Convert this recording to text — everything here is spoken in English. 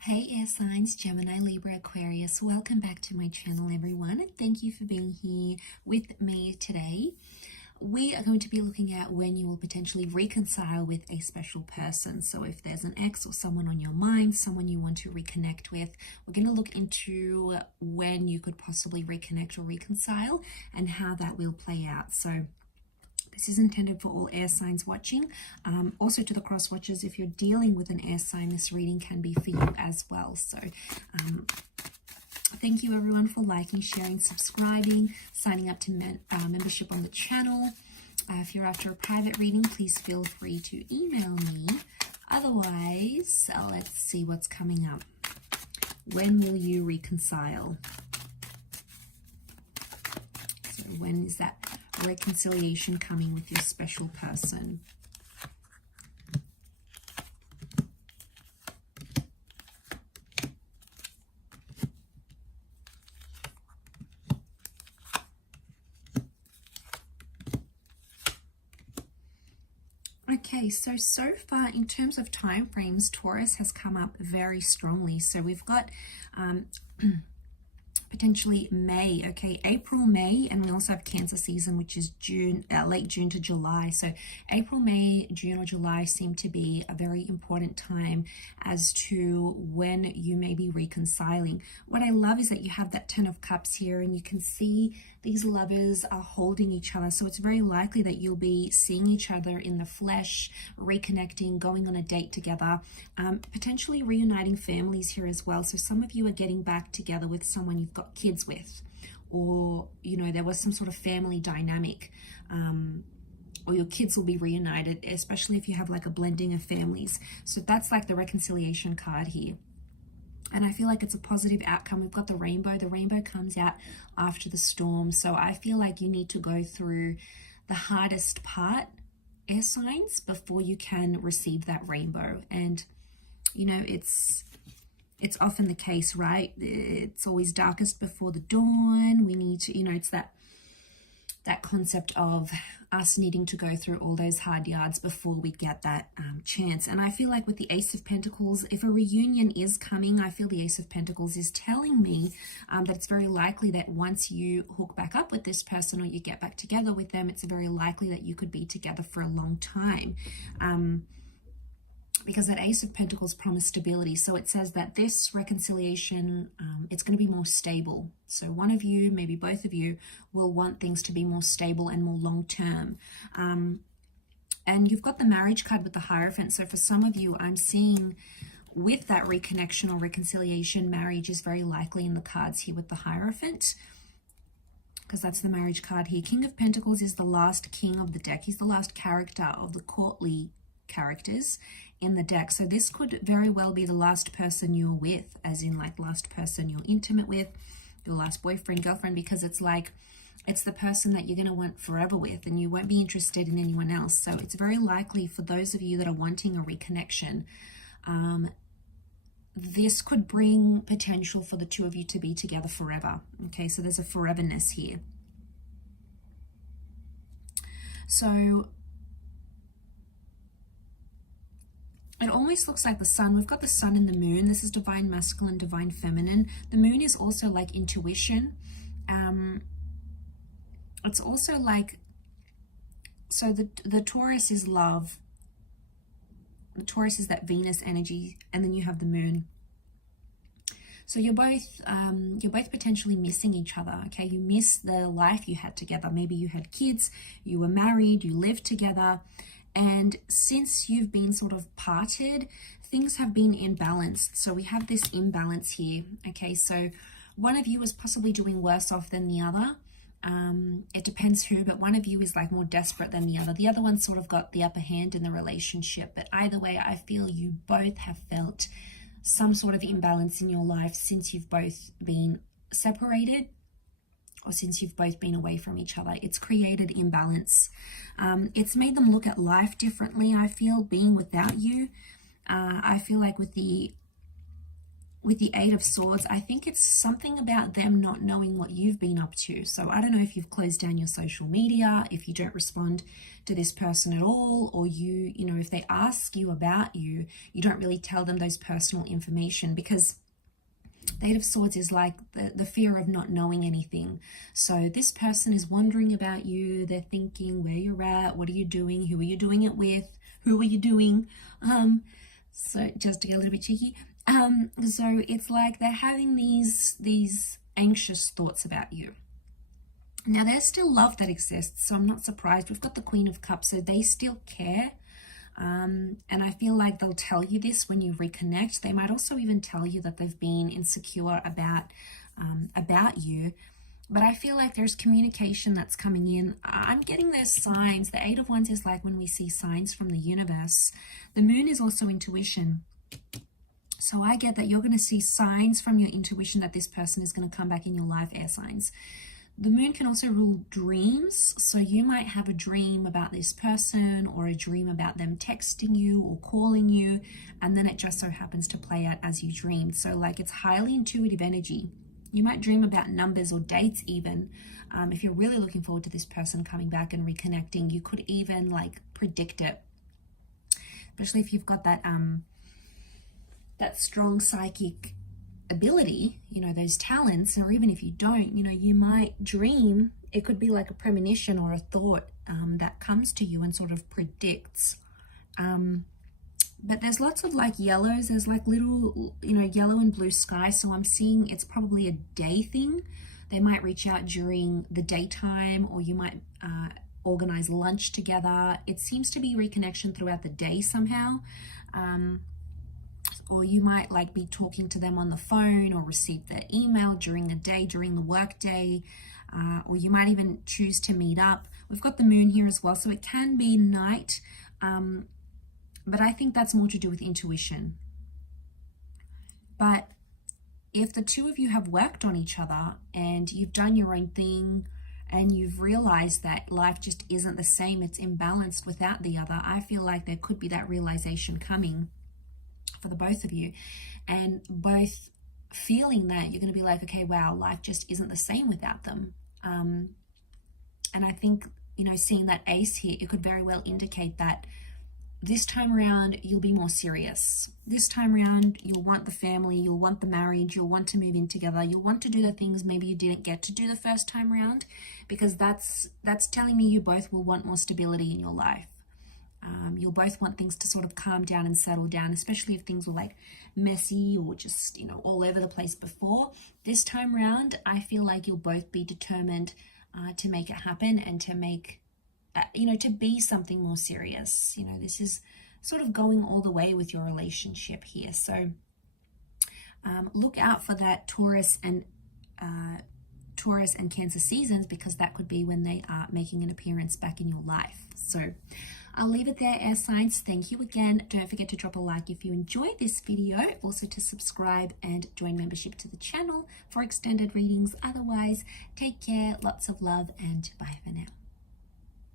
Hey air signs, Gemini, Libra, Aquarius, welcome back to my channel everyone, and thank you for being here with me today. We are going to be looking at when you will potentially reconcile with a special person. So if there's an ex or someone on your mind, someone you want to reconnect with, we're going to look into when you could possibly reconnect or reconcile and how that will play out. So this is intended for all air signs watching. Also to the cross watchers, if you're dealing with an air sign, this reading can be for you as well. So thank you everyone for liking, sharing, subscribing, signing up to membership on the channel. If you're after a private reading, please feel free to email me. Otherwise, let's see what's coming up. When will you reconcile? So when is that reconciliation coming with your special person? Okay, so far in terms of time frames, Taurus has come up very strongly. So we've got potentially May, okay, April, May, and we also have Cancer season, which is June, late June to July. So April, May, June or July seem to be a very important time as to when you may be reconciling. What I love is that you have that Ten of Cups here, and you can see these lovers are holding each other. So it's very likely that you'll be seeing each other in the flesh, reconnecting, going on a date together, potentially reuniting families here as well. So some of you are getting back together with someone you've got kids with, or you know, there was some sort of family dynamic, or your kids will be reunited, especially if you have like a blending of families. So that's like the reconciliation card here. And I feel like it's a positive outcome. We've got the rainbow. The rainbow comes out after the storm. So I feel like you need to go through the hardest part, air signs, before you can receive that rainbow. And, you know, it's often the case, right? It's always darkest before the dawn. We need to, you know, it's that concept of us needing to go through all those hard yards before we get that chance. And I feel like with the Ace of Pentacles, if a reunion is coming, I feel the Ace of Pentacles is telling me that it's very likely that once you hook back up with this person or you get back together with them, it's very likely that you could be together for a long time. Because that Ace of Pentacles promised stability. So it says that this reconciliation, it's going to be more stable. So one of you, maybe both of you, will want things to be more stable and more long-term. And you've got the marriage card with the Hierophant. So for some of you, I'm seeing with that reconnection or reconciliation, marriage is very likely in the cards here with the Hierophant, because that's the marriage card here. King of Pentacles is the last king of the deck. He's the last character of the courtly characters in the deck. So this could very well be the last person you're with, as in like last person you're intimate with, your last boyfriend, girlfriend, because it's like it's the person that you're going to want forever with, and you won't be interested in anyone else. So it's very likely for those of you that are wanting a reconnection, this could bring potential for the two of you to be together forever. Okay, so there's a foreverness here. So it almost looks like the sun. We've got the sun and the moon. This is divine masculine, divine feminine. The moon is also like intuition. It's also like, so the Taurus is love. The Taurus is that Venus energy, and then you have the moon. So you're both potentially missing each other. Okay, you miss the life you had together. Maybe you had kids, you were married, you lived together. And since you've been sort of parted, things have been imbalanced. So we have this imbalance here. Okay, so one of you is possibly doing worse off than the other. It depends who, but one of you is like more desperate than the other. The other one sort of got the upper hand in the relationship. But either way, I feel you both have felt some sort of imbalance in your life since you've both been separated, or since you've both been away from each other. It's created imbalance. It's made them look at life differently, I feel, being without you. I feel like with the with the Eight of Swords, I think it's something about them not knowing what you've been up to. So I don't know if you've closed down your social media, if you don't respond to this person at all, or you know, if they ask you about you, you don't really tell them those personal information, because the Eight of Swords is like the fear of not knowing anything. So this person is wondering about you. They're thinking where you're at, what are you doing, who are you doing it with, who are you doing? So just to get a little bit cheeky. So it's like they're having these anxious thoughts about you. Now there's still love that exists, so I'm not surprised. We've got the Queen of Cups, so they still care. And I feel like they'll tell you this when you reconnect. They might also even tell you that they've been insecure about you. But I feel like there's communication that's coming in. I'm getting those signs. The Eight of Wands is like when we see signs from the universe. The Moon is also intuition. So I get that you're going to see signs from your intuition that this person is going to come back in your life, air signs. The Moon can also rule dreams. So you might have a dream about this person, or a dream about them texting you or calling you, and then it just so happens to play out as you dreamed. So like it's highly intuitive energy. You might dream about numbers or dates even. If you're really looking forward to this person coming back and reconnecting, you could even like predict it. Especially if you've got that strong psychic ability, you know, those talents, or even if you don't, you know, you might dream. It could be like a premonition or a thought that comes to you and sort of predicts. But there's lots of like yellows. There's like little, you know, yellow and blue sky. So I'm seeing it's probably a day thing. They might reach out during the daytime, or you might organize lunch together. It seems to be reconnection throughout the day somehow. Or you might like be talking to them on the phone, or receive their email during the day, during the work day, or you might even choose to meet up. We've got the Moon here as well, so it can be night, but I think that's more to do with intuition. But if the two of you have worked on each other and you've done your own thing, and you've realized that life just isn't the same, it's imbalanced without the other, I feel like there could be that realization coming for the both of you, and both feeling that you're going to be like, okay, wow, life just isn't the same without them. And I think, you know, seeing that ace here, it could very well indicate that this time around you'll be more serious. This time around you'll want the family, you'll want the marriage, you'll want to move in together, you'll want to do the things maybe you didn't get to do the first time around, because that's telling me you both will want more stability in your life. You'll both want things to sort of calm down and settle down, especially if things were like messy or just, you know, all over the place before. This time around, I feel like you'll both be determined to make it happen, and to make, you know, to be something more serious. You know, this is sort of going all the way with your relationship here. So look out for that Taurus and Cancer seasons, because that could be when they are making an appearance back in your life. So I'll leave it there, air signs. Thank you again. Don't forget to drop a like if you enjoyed this video. Also to subscribe and join membership to the channel for extended readings. Otherwise, take care, lots of love, and bye for now.